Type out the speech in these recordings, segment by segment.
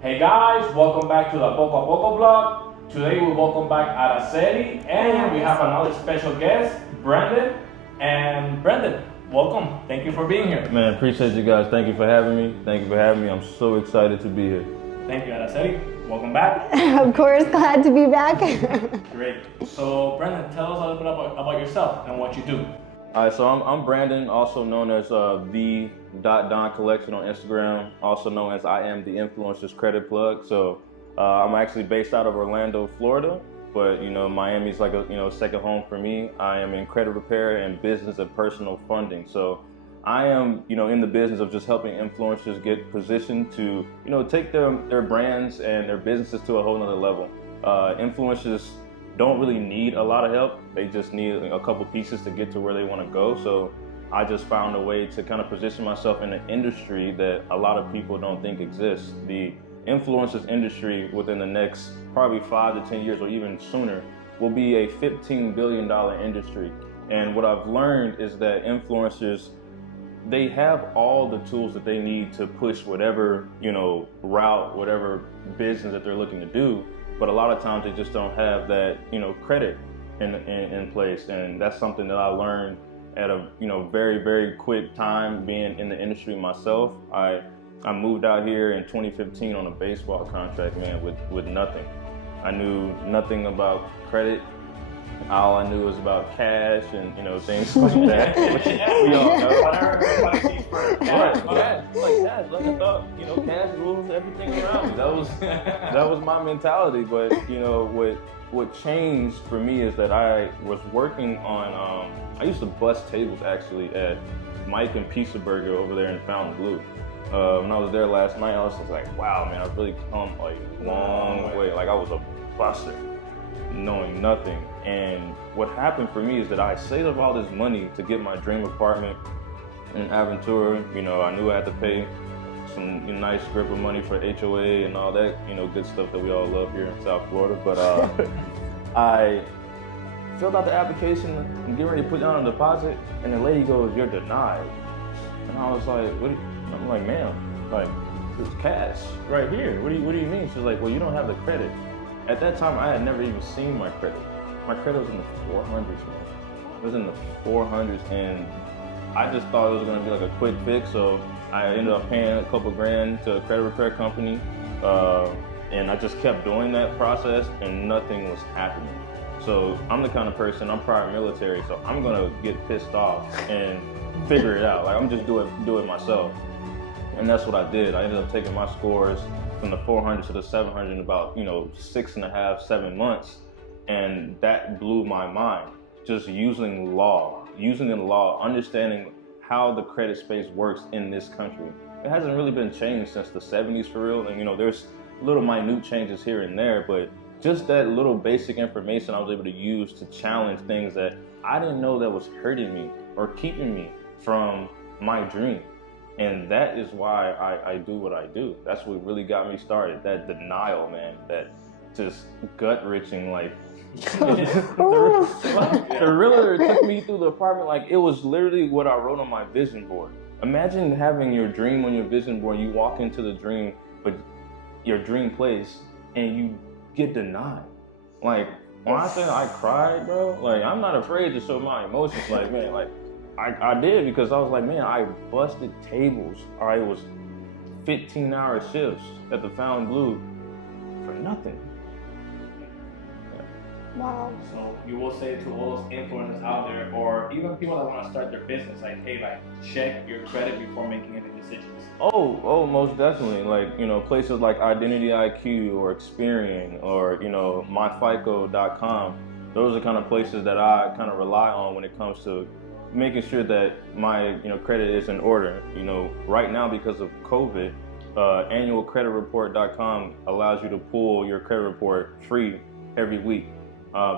Hey guys, welcome back to the Poco a Poco blog. Today we welcome back Araceli and we have another special guest, Brandon. And Brandon, welcome. Thank you for being here. Man, appreciate you guys. Thank you for having me. I'm so excited to be here. Thank you, Araceli. Welcome back. Of course, glad to be back. Great. So Brandon, tell us a little bit about yourself and what you do. All right, so I'm Brandon, also known as the.Don Collection on Instagram, also known as I am the Influencer's Credit Plug. So I'm actually based out of Orlando, Florida, but Miami's like a second home for me. I am in credit repair and business and personal funding. So I am in the business of just helping influencers get positioned to take their brands and their businesses to a whole nother level. Influencers don't really need a lot of help. They just need a couple pieces to get to where they want to go. So I just found a way to kind of position myself in an industry that a lot of people don't think exists. The influencers industry within the next probably 5 to 10 years or even sooner will be a $15 billion industry. And what I've learned is that influencers, they have all the tools that they need to push whatever route, whatever business that they're looking to do. But a lot of times they just don't have that, credit in place. And that's something that I learned at a, very, very quick time being in the industry myself. I moved out here in 2015 on a baseball contract, man, with nothing. I knew nothing about credit. All I knew was about cash and, things like that. We all know. Whatever everybody sees first. Cash. Like I thought, cash rules everything around me. That was my mentality. But what changed for me is that I was working on. I used to bust tables actually at Mike and Pizza Burger over there in Fontainebleau. When I was there last night, I was just like, wow, man, I've really come a long way. Like I was a buster, knowing nothing. And what happened for me is that I saved up all this money to get my dream apartment in Aventura. I knew I had to pay some nice grip of money for HOA and all that, good stuff that we all love here in South Florida. But I filled out the application and getting ready to put down a deposit, and the lady goes, "You're denied." And I was like, "What?" I'm like, "Ma'am, like there's cash right here. What do you mean?" She's like, "Well, you don't have the credit." At that time, I had never even seen my credit. My credit was in the 400s, man. It was in the 400s, and I just thought it was gonna be like a quick fix. So I ended up paying a couple grand to a credit repair company, and I just kept doing that process, and nothing was happening. So I'm the kind of person, I'm prior military, so I'm gonna get pissed off and figure it out. Like I'm just do it myself, and that's what I did. I ended up taking my scores from the 400 to the 700 in about 6.5, 7 months. And that blew my mind. Just using the law, understanding how the credit space works in this country. It hasn't really been changed since the 70s for real. And there's little minute changes here and there, but just that little basic information I was able to use to challenge things that I didn't know that was hurting me or keeping me from my dream. And that is why I do what I do. That's what really got me started. That denial, man, that just gut-wrenching, like, the realtor took me through the apartment like it was literally what I wrote on my vision board. Imagine having your dream on your vision board. You walk into the dream, but your dream place, and you get denied. Like when I say I cried, bro, like I'm not afraid to show my emotions. Like man, like I did because I was like, man, I busted tables. It was 15-hour shifts at the Fontainebleau for nothing. Wow. So you will say to all those influencers out there, or even people that want to start their business, like, hey, like, check your credit before making any decisions. Oh, most definitely. Like, places like Identity IQ or Experian or, myfico.com. Those are kind of places that I kind of rely on when it comes to making sure that my, credit is in order. Right now because of COVID, annualcreditreport.com allows you to pull your credit report free every week.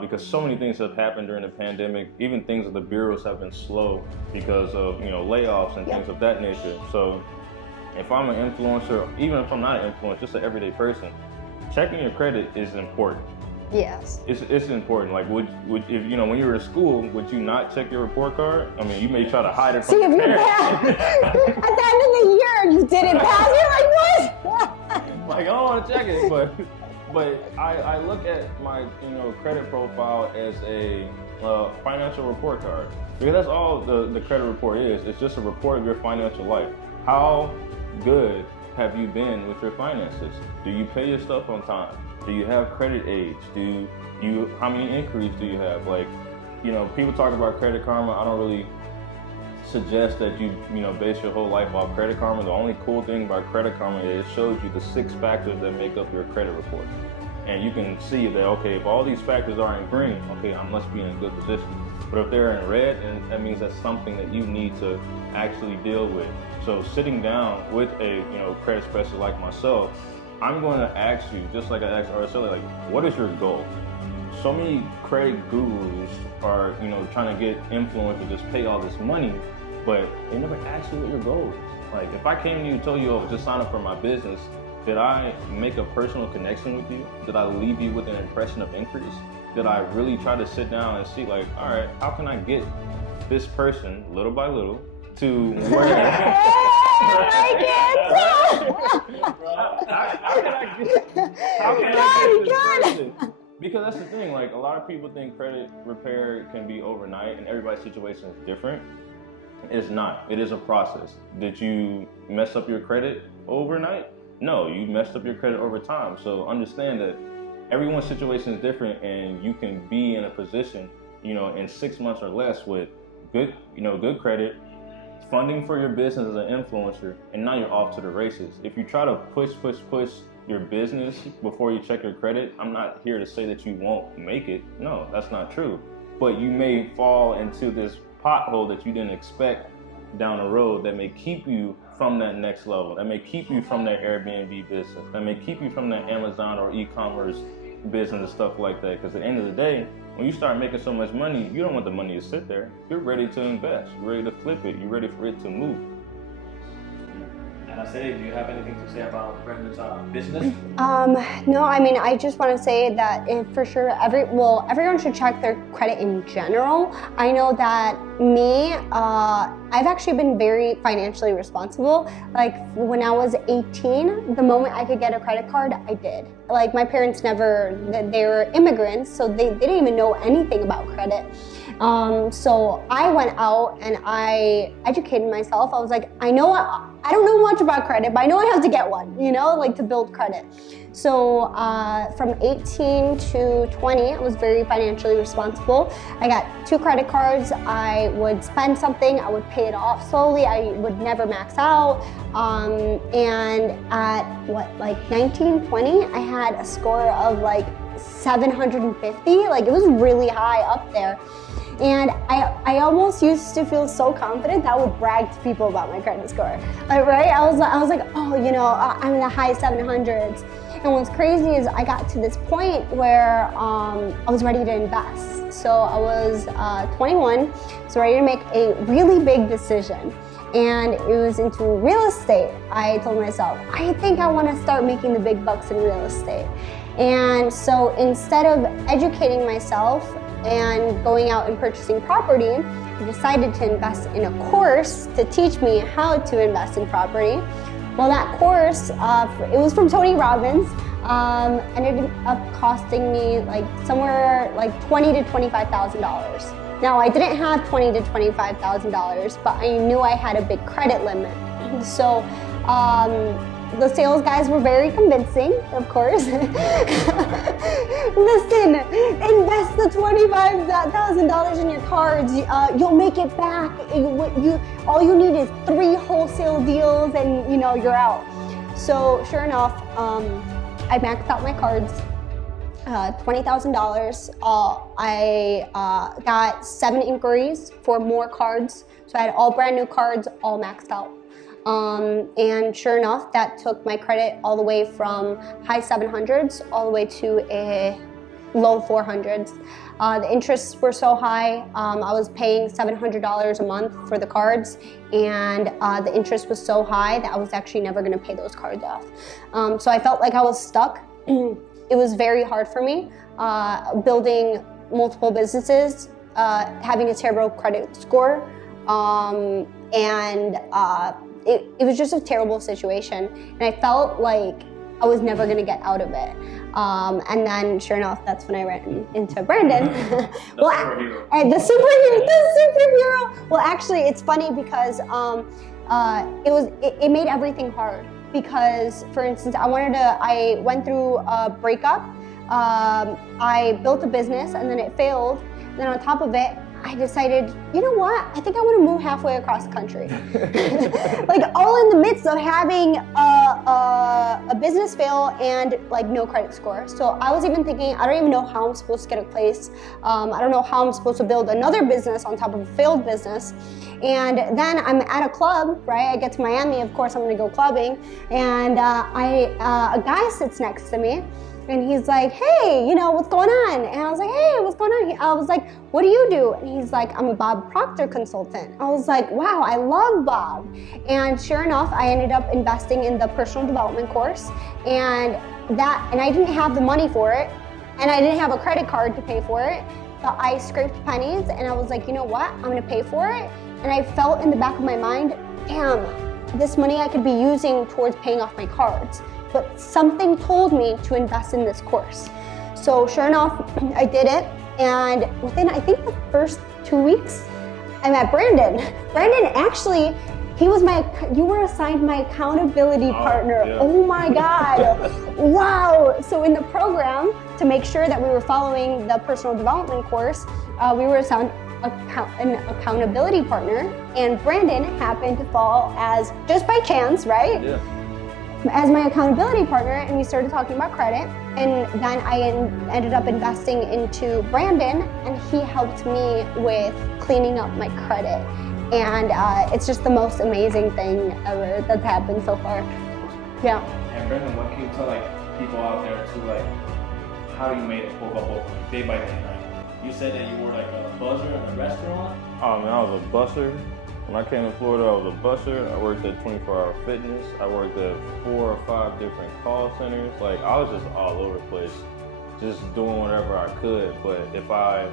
Because so many things have happened during the pandemic, even things that the bureaus have been slow because of layoffs and things of that nature. So if I'm an influencer, even if I'm not an influencer, just an everyday person, checking your credit is important. Yes. It's important. Like, would if when you were in school, would you not check your report card? I mean, you may try to hide it from See, your if you parents. pass, at the end of the year, you didn't pass, you're like, what? like, I don't want to check it, but I look at my credit profile as a financial report card, because that's all the credit report is. It's just a report of your financial life. How good have you been with your finances? Do you pay your stuff on time? Do you have credit aids? How many inquiries do you have? Like, people talk about Credit Karma. I don't really suggest that you base your whole life off Credit Karma. The only cool thing about Credit Karma is it shows you the 6 factors that make up your credit report. And you can see that, okay, if all these factors are in green, okay, I must be in a good position. But if they're in red, then that means that's something that you need to actually deal with. So sitting down with a credit specialist like myself, I'm going to ask you, just like I asked Araceli, like, what is your goal? So many credit gurus are, trying to get influencers to just pay all this money, but they never ask you what your goal is. Like, if I came to you and told you, oh, just sign up for my business, did I make a personal connection with you? Did I leave you with an impression of increase? Did I really try to sit down and see, like, all right, how can I get this person, little by little, to where? How can I get this person? Because that's the thing, like, a lot of people think credit repair can be overnight and everybody's situation is different. It's not. It is a process. Did you mess up your credit overnight? No, you messed up your credit over time. So understand that everyone's situation is different, and you can be in a position, in 6 months or less with good, good credit, funding for your business as an influencer, and now you're off to the races. If you try to push your business before you check your credit, I'm not here to say that you won't make it. No, that's not true. But you may fall into this pothole that you didn't expect down the road that may keep you from that next level, that may keep you from that Airbnb business, that may keep you from that Amazon or e-commerce business and stuff like that. Because at the end of the day, when you start making so much money, you don't want the money to sit there. You're ready to invest. You're ready to flip it. You're ready for it to move. Araceli, do you have anything to say about Brendan's business? No, I mean, I just want to say that for sure, everyone should check their credit in general. I know that me, I've actually been very financially responsible. Like, when I was 18, the moment I could get a credit card, I did. Like, my parents they were immigrants, so they didn't even know anything about credit. So I went out and I educated myself. I was like, I don't know much about credit, but I know I have to get one, like to build credit. So from 18 to 20, I was very financially responsible. I got 2 credit cards. I would spend something, I would pay it off slowly. I would never max out. And at 19, 20, I had a score of like 750. Like, it was really high up there. And I almost used to feel so confident that I would brag to people about my credit score, right? I was like, oh, I'm in the high 700s. And what's crazy is I got to this point where I was ready to invest. So I was 21, so ready to make a really big decision. And it was into real estate. I told myself, I think I want to start making the big bucks in real estate. And so instead of educating myself and going out and purchasing property, I decided to invest in a course to teach me how to invest in property. Well, that course, it was from Tony Robbins, ended up costing me like somewhere like $20,000 to $25,000. Now, I didn't have $20,000 to $25,000, but I knew I had a big credit limit. So the sales guys were very convincing, of course. Listen, invest the $25,000 in your cards. You'll make it back. All you need is 3 wholesale deals, and you're out. So sure enough, I maxed out my cards. $20,000. I got 7 inquiries for more cards. So I had all brand new cards, all maxed out. And sure enough, that took my credit all the way from high 700s all the way to a low 400s. The interests were so high. I was paying $700 a month for the cards, and the interest was so high that I was actually never going to pay those cards off. So I felt like I was stuck. It was very hard for me, building multiple businesses, having a terrible credit score, and it was just a terrible situation. And I felt like I was never gonna get out of it. And then, sure enough, that's when I ran into Brandon. Well, the superhero. Well, actually, it's funny because it made everything hard. Because, for instance, I went through a breakup. I built a business and then it failed. And then on top of it, I decided, you know what? I think I want to move halfway across the country. Like all in the midst of having a business fail and like no credit score. So I was even thinking, I don't even know how I'm supposed to get a place. I don't know how I'm supposed to build another business on top of a failed business. And then I'm at a club, right? I get to Miami, of course I'm gonna go clubbing. And a guy sits next to me. And he's like, hey, you know, what's going on? And I was like, hey, what's going on? I was like, what do you do? And he's like, I'm a Bob Proctor consultant. I was like, wow, I love Bob. And sure enough, I ended up investing in the personal development course. And I didn't have the money for it. And I didn't have a credit card to pay for it. But I scraped pennies and I was like, you know what? I'm gonna pay for it. And I felt in the back of my mind, damn, this money I could be using towards paying off my cards. But something told me to invest in this course. So sure enough, I did it. And within, I think the first 2 weeks, I met Brandon. Brandon actually, you were assigned my accountability partner. Yeah. Oh my God, wow. So in the program, to make sure that we were following the personal development course, we were assigned an accountability partner. And Brandon happened to fall as, just by chance, right? Yeah. As my accountability partner, and we started talking about credit, and then I ended up investing into Brandon, and he helped me with cleaning up my credit. And it's just the most amazing thing ever that's happened so far. Yeah. And Brandon, what can you tell like people out there to like how you made it poco a poco, day by day? Like you said that you were like a buzzer at a restaurant. Oh man, I was a busser. When I came to Florida, I was a busser. I worked at 24-Hour Fitness. I worked at 4 or 5 different call centers. Like, I was just all over the place, just doing whatever I could. But if I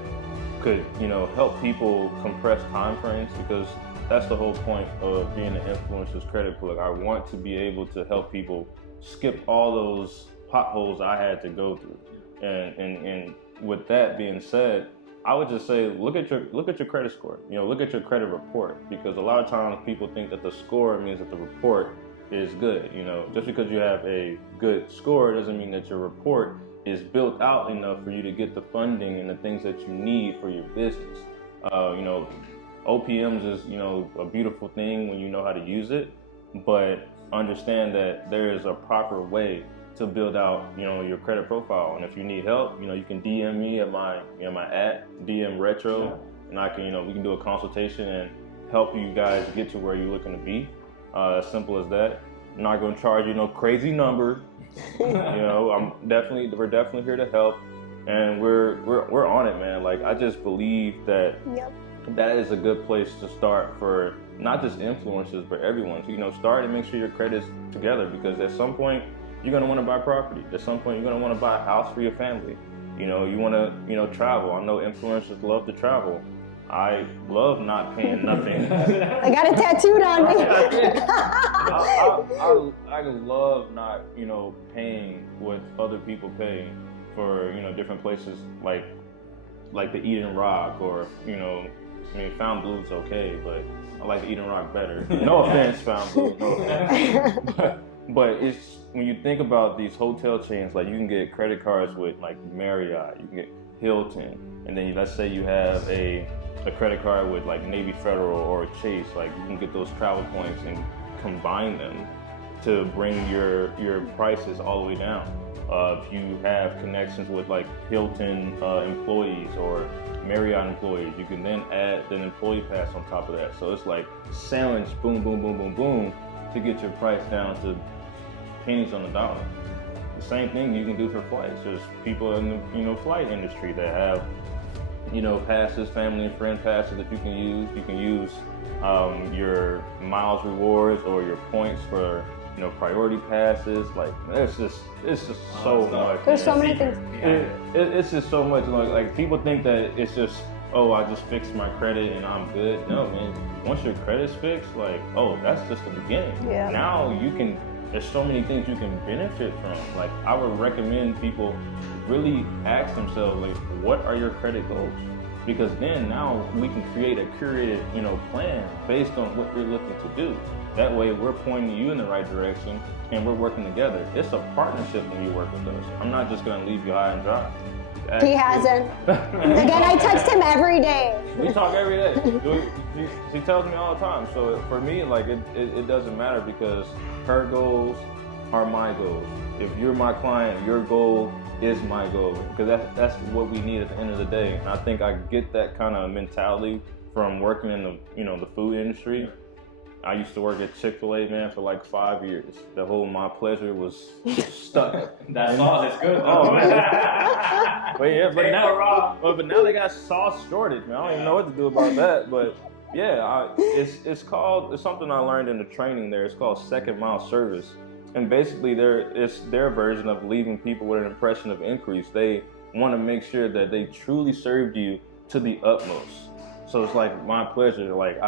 could, you know, help people compress time frames, because that's the whole point of being an influencer's credit plug. I want to be able to help people skip all those potholes I had to go through. And with that being said, I would just say, look at your credit score. You know, look at your credit report, because a lot of times people think that the score means that the report is good. You know, just because you have a good score doesn't mean that your report is built out enough for you to get the funding and the things that you need for your business. You know, OPMs is, you know, a beautiful thing when you know how to use it, but understand that there is a proper way to build out, you know, your credit profile. And if you need help, you know, you can DM me at my DM Retro, and I can, you know, we can do a consultation and help you guys get to where you're looking to be. As simple as that. I'm not going to charge you no crazy number. You know, we're definitely here to help, and we're on it, man. Like, I just believe that that is a good place to start for not just influencers, but everyone. So, you know, start and make sure your credit's together, because at some point, you're gonna want to buy property. At some point, you're gonna want to buy a house for your family. You know, you want to, you know, travel. I know influencers love to travel. I love not paying nothing. I got it tattooed on me. I love not, you know, paying what other people pay for, you know, different places like the Eden Rock, or, you know, I mean, Found Blue's okay, but I like Eden Rock better. No offense, Found Blue. No offense. But it's, when you think about these hotel chains, like you can get credit cards with like Marriott, you can get Hilton, and then let's say you have a credit card with like Navy Federal or Chase, like you can get those travel points and combine them to bring your prices all the way down. If you have connections with like Hilton employees or Marriott employees, you can then add an employee pass on top of that. So it's like sandwich, boom, boom, boom, boom, boom, to get your price down to pennies on the dollar. The same thing you can do for flights. There's people in the, you know, flight industry that have, you know, passes, family and friend passes that you can use. You can use your miles rewards or your points for, you know, priority passes. Like, it's just so much. There's so many things. It's just so much. Like people think that it's just, oh, I just fixed my credit and I'm good. No, man. Once your credit's fixed, like, oh, that's just the beginning. Yeah. Now you can there's so many things you can benefit from. Like, I would recommend people really ask themselves, like, what are your credit goals? Because then now we can create a curated, plan based on what you're looking to do. That way we're pointing you in the right direction and we're working together. It's a partnership when you work with us. I'm not just gonna leave you high and dry. He hasn't. Again, I text him every day. We talk every day. She tells me all the time. So for me, like, it doesn't matter because her goals are my goals. If you're my client, your goal is my goal, because that's what we need at the end of the day. And I think I get that kind of mentality from working in the the food industry. I used to work at Chick-fil-A, man, for like 5 years. The whole my pleasure was stuck. That sauce is good, though. Oh, man. But now they got sauce shortage, man. I don't even know what to do about that. But yeah, it's something I learned in the training there. It's called second mile service. And basically, it's their version of leaving people with an impression of increase. They want to make sure that they truly served you to the utmost. So it's like my pleasure. Like,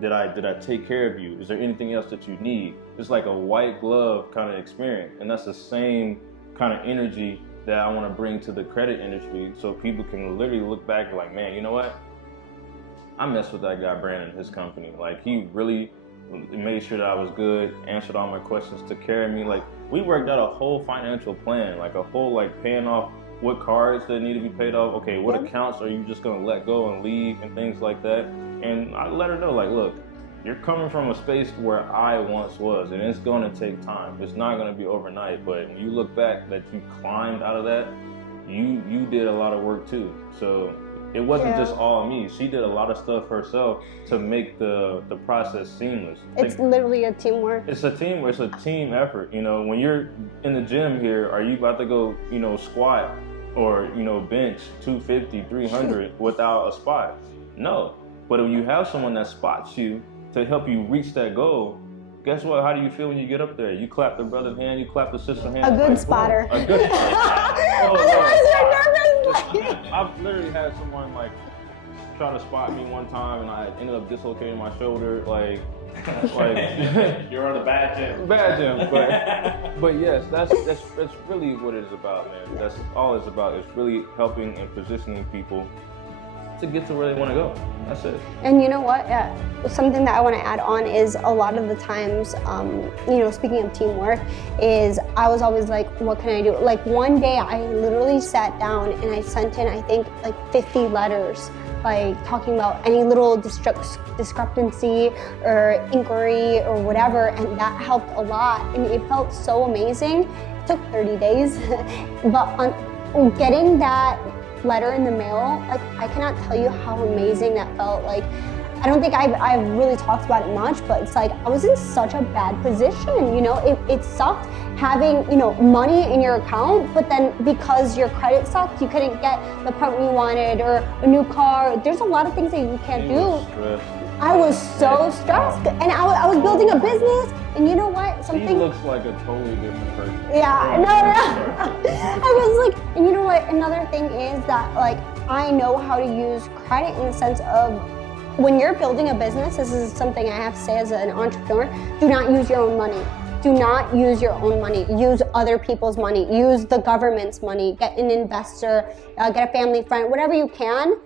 did I take care of you? Is there anything else that you need? It's like a white glove kind of experience, and that's the same kind of energy that I want to bring to the credit industry. So people can literally look back and like, man, you know what? I messed with that guy Brandon, his company. Like, he really made sure that I was good, answered all my questions, took care of me. Like, we worked out a whole financial plan, like a whole, like, paying off what cards that need to be paid off. Okay, what accounts are you just gonna let go and leave and things like that. And I let her know, like, look, you're coming from a space where I once was, and it's gonna take time. It's not gonna be overnight, but when you look back that you climbed out of that, you did a lot of work too. So it wasn't just all me. She did a lot of stuff herself to make the process seamless. It's like, literally a teamwork. It's a team effort. When you're in the gym here, are you about to go, squat or, bench 250, 300 without a spot? No. But when you have someone that spots you to help you reach that goal, guess what? How do you feel when you get up there? You clap the brother's hand, you clap the sister's hand. A good spotter. A good spotter. I've literally had someone like try to spot me one time, and I ended up dislocating my shoulder. Like you're on a bad gym. But yes, that's really what it is about, man. That's all it's about. It's really helping and positioning people to get to where they want to go. That's it. And you know what? Something that I want to add on is a lot of the times, speaking of teamwork, is I was always like, what can I do? Like, one day I literally sat down and I sent in, I think, like 50 letters, like talking about any little discrepancy or inquiry or whatever, and that helped a lot. And it felt so amazing. It took 30 days, but on getting that letter in the mail, like, I cannot tell you how amazing that felt. Like, I don't think I've really talked about it much, but it's like I was in such a bad position. It sucked having money in your account, but then because your credit sucked, you couldn't get the apartment you wanted or a new car. There's a lot of things that you can't do. I was so stressed, and I was building a business, and you know what? He looks like a totally different person. Yeah, no. I was like, and you know what? Another thing is that, like, I know how to use credit in the sense of when you're building a business, this is something I have to say as an entrepreneur, do not use your own money. Do not use your own money. Use other people's money. Use the government's money. Get an investor, get a family friend, whatever you can.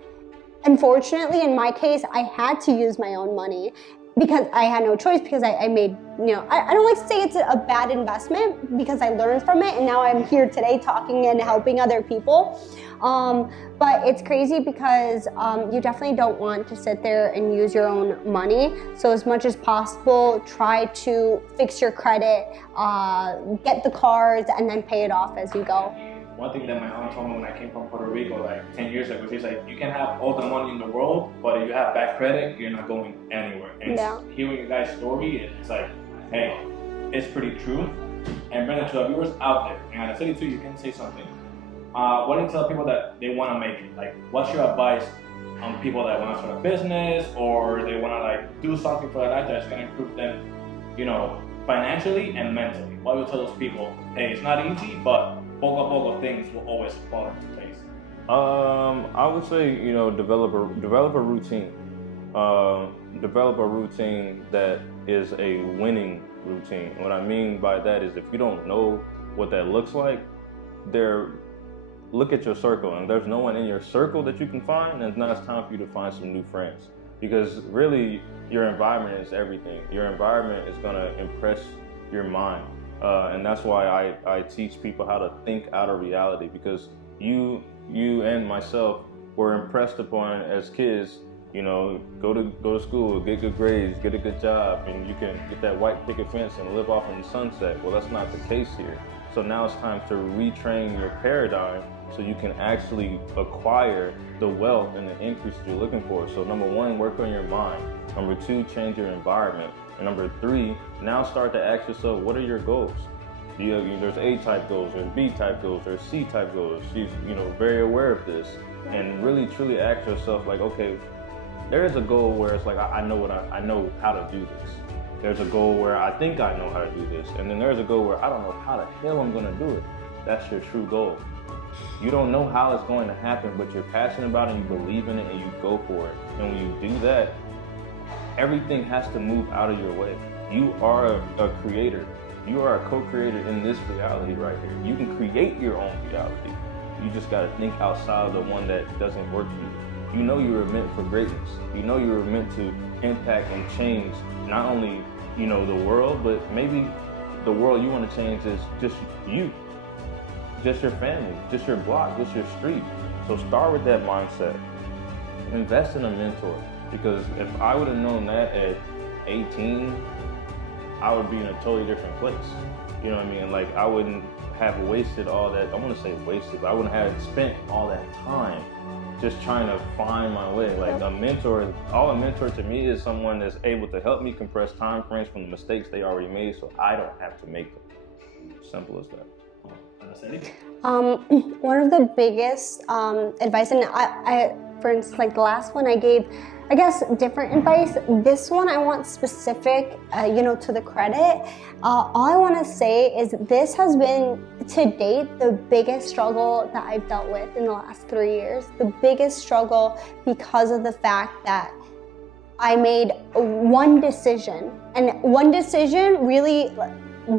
Unfortunately, in my case, I had to use my own money because I had no choice, because I made, I don't like to say it's a bad investment because I learned from it, and now I'm here today talking and helping other people. But it's crazy because you definitely don't want to sit there and use your own money. So as much as possible, try to fix your credit, get the cards, and then pay it off as you go. One thing that my aunt told me when I came from Puerto Rico like 10 years ago, she's like, you can have all the money in the world, but if you have bad credit, you're not going anywhere. And hearing you guys' story, it's like, hey, it's pretty true. And Brandon, to the viewers out there, and Araceli too, you can say something. What do you tell people that they want to make it? Like, what's your advice on people that want to start a business, or they want to like do something for their life that's going to improve them, financially and mentally? What do you tell those people? Hey, it's not easy, but poco things will always fall into place. I would say, develop a routine. develop a routine that is a winning routine. And what I mean by that is if you don't know what that looks like, look at your circle, and there's no one in your circle that you can find, and now it's time for you to find some new friends. Because really, your environment is everything. Your environment is gonna impress your mind. And that's why I teach people how to think out of reality, because you and myself were impressed upon as kids, you know, go to school, get good grades, get a good job, and you can get that white picket fence and live off in the sunset. Well, that's not the case here. So now it's time to retrain your paradigm so you can actually acquire the wealth and the increase that you're looking for. So number one, work on your mind. Number two, change your environment. And number three, now start to ask yourself, what are your goals? There's A-type goals, there's B-type goals, there's C-type goals. She's, very aware of this. And really, truly ask yourself, like, okay, there is a goal where it's like, I know how to do this. There's a goal where I think I know how to do this. And then there's a goal where I don't know how the hell I'm gonna do it. That's your true goal. You don't know how it's going to happen, but you're passionate about it and you believe in it and you go for it. And when you do that, everything has to move out of your way. You are a creator. You are a co-creator in this reality right here. You can create your own reality. You just gotta think outside of the one that doesn't work for you. You know you were meant for greatness. You know you were meant to impact and change not only, the world, but maybe the world you want to change is just you, just your family, just your block, just your street. So start with that mindset. Invest in a mentor, because if I would have known that at 18, I would be in a totally different place. You know what I mean? Like, I wouldn't have wasted all that, I want to say wasted, but I wouldn't have spent all that time just trying to find my way. Like a mentor to me is someone that's able to help me compress time frames from the mistakes they already made so I don't have to make them. Simple as that. One of the biggest advice, and I, for instance, like the last one I gave, I guess different advice. This one I want specific, to the credit. All I want to say is this has been, to date, the biggest struggle that I've dealt with in the last 3 years. The biggest struggle because of the fact that I made one decision, and one decision really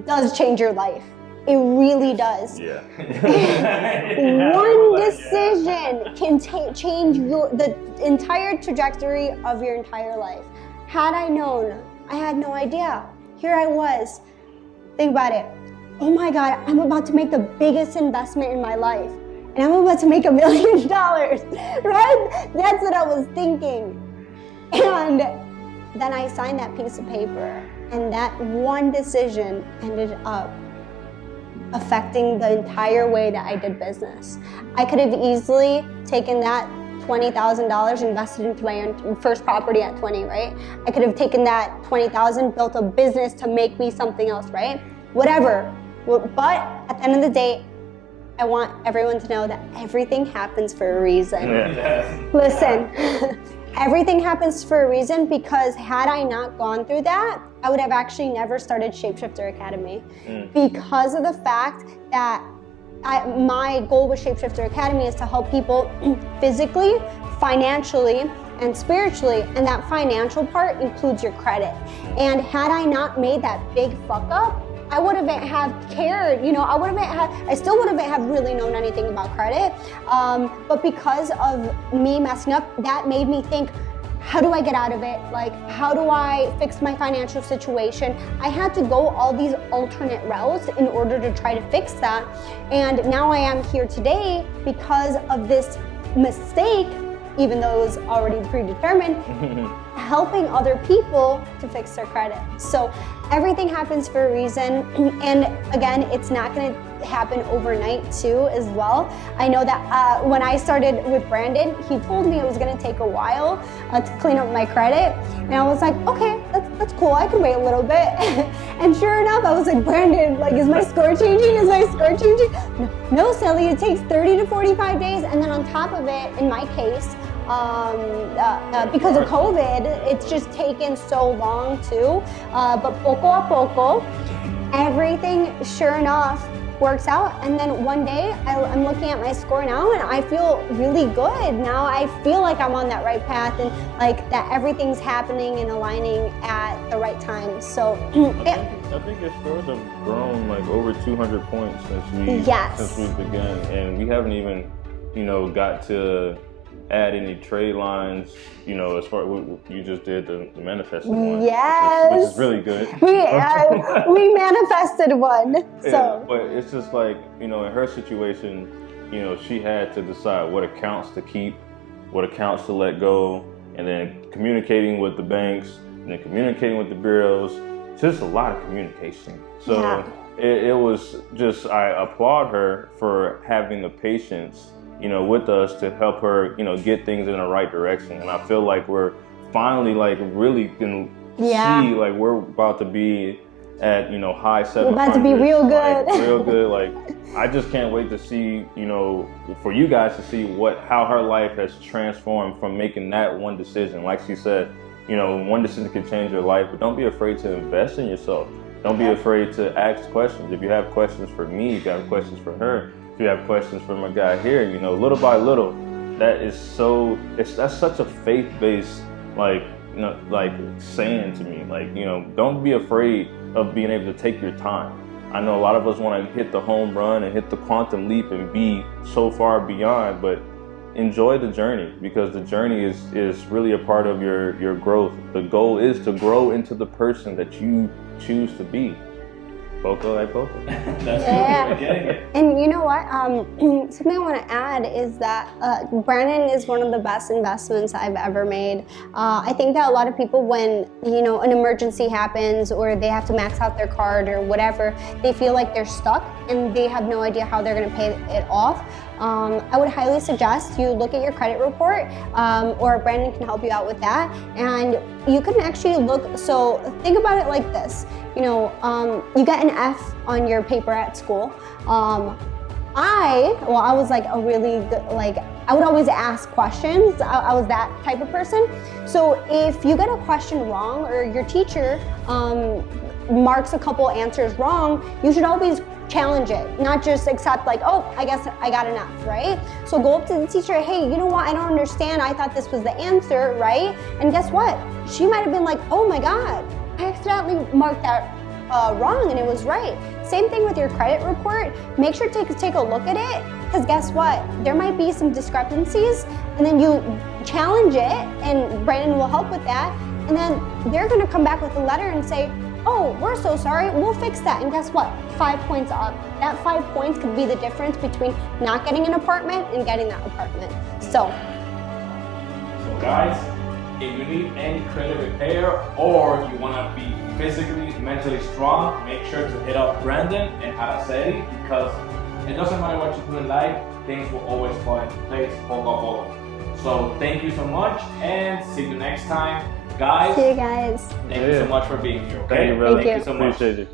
does change your life. It really does. Yeah. One decision can change the entire trajectory of your entire life. Had I known, I had no idea. Here I was. Think about it. Oh my God, I'm about to make the biggest investment in my life. And I'm about to make $1 million, right? That's what I was thinking. And then I signed that piece of paper, and that one decision ended up affecting the entire way that I did business. I could have easily taken that $20,000, invested into my first property at 20, right? I could have taken that $20,000, built a business to make me something else, right? Whatever. But at the end of the day, I want everyone to know that everything happens for a reason. Yeah. Listen, everything happens for a reason, because had I not gone through that, I would have actually never started ShapeShifter Academy. Because of the fact that my goal with ShapeShifter Academy is to help people physically, financially, and spiritually, and that financial part includes your credit. And had I not made that big fuck up, I wouldn't have cared, I still wouldn't have really known anything about credit. But because of me messing up, that made me think, how do I get out of it? Like, how do I fix my financial situation? I had to go all these alternate routes in order to try to fix that. And now I am here today because of this mistake, even though it was already predetermined, helping other people to fix their credit. So everything happens for a reason. And again, it's not gonna happen overnight too as well. I know that when I started with Brandon, he told me it was gonna take a while to clean up my credit. And I was like, okay, that's cool, I can wait a little bit. And sure enough, I was like, Brandon, like, is my score changing? Is my score changing? No, Sally, it takes 30 to 45 days. And then on top of it, in my case, because of COVID, it's just taken so long too. But poco a poco, everything, sure enough, works out. And then one day I'm looking at my score now and I feel really good. Now I feel like I'm on that right path and like that everything's happening and aligning at the right time. So I think your scores have grown like over 200 points since we began, and we haven't even, got to add any trade lines, as far as you just did the manifested one. Yes. Which is really good. We manifested one. So. Yeah, but it's just like, in her situation, she had to decide what accounts to keep, what accounts to let go, and then communicating with the banks, and then communicating with the bureaus. Just a lot of communication. So it was just, I applaud her for having the patience with us to help her, get things in the right direction. And I feel like we're finally really can see like we're about to be at, high 700. We're about to be real good. Like, real good. Like, I just can't wait to see, for you guys to see how her life has transformed from making that one decision. Like she said, one decision can change your life, but don't be afraid to invest in yourself. Don't be afraid to ask questions. If you have questions for me, if you have questions for her, if you have questions for my guy here, little by little, that's such a faith-based, saying to me, don't be afraid of being able to take your time. I know a lot of us want to hit the home run and hit the quantum leap and be so far beyond, but enjoy the journey, because the journey is really a part of your growth. The goal is to grow into the person that you choose to be. Poco like Poco. That's good. And you know what? Something I want to add is that Brandon is one of the best investments I've ever made. I think that a lot of people, when an emergency happens or they have to max out their card or whatever, they feel like they're stuck and they have no idea how they're going to pay it off. I would highly suggest you look at your credit report, or Brandon can help you out with that. And you can actually look, so think about it like this, you get an F on your paper at school. I was like a really good, I would always ask questions. I was that type of person. So if you get a question wrong or your teacher marks a couple answers wrong, you should always challenge it, not just accept I guess I got an F, right? So go up to the teacher, hey, you know what, I don't understand, I thought this was the answer, right? And guess what? She might have been like, oh my God, I accidentally marked that wrong and it was right. Same thing with your credit report. Make sure to take a look at it, because guess what? There might be some discrepancies, and then you challenge it, and Brandon will help with that, and then they're gonna come back with a letter and say, oh, we're so sorry, we'll fix that. And guess what? 5 points up. That 5 points could be the difference between not getting an apartment and getting that apartment. So guys, if you need any credit repair or you want to be physically, mentally strong, make sure to hit up Brandon and Araceli, because it doesn't matter what you do in life, things will always fall into place. So thank you so much, and see you next time. Guys, see you guys. Thank you so much for being here. Okay? Thank you, brother. Thank you so much. Appreciate it.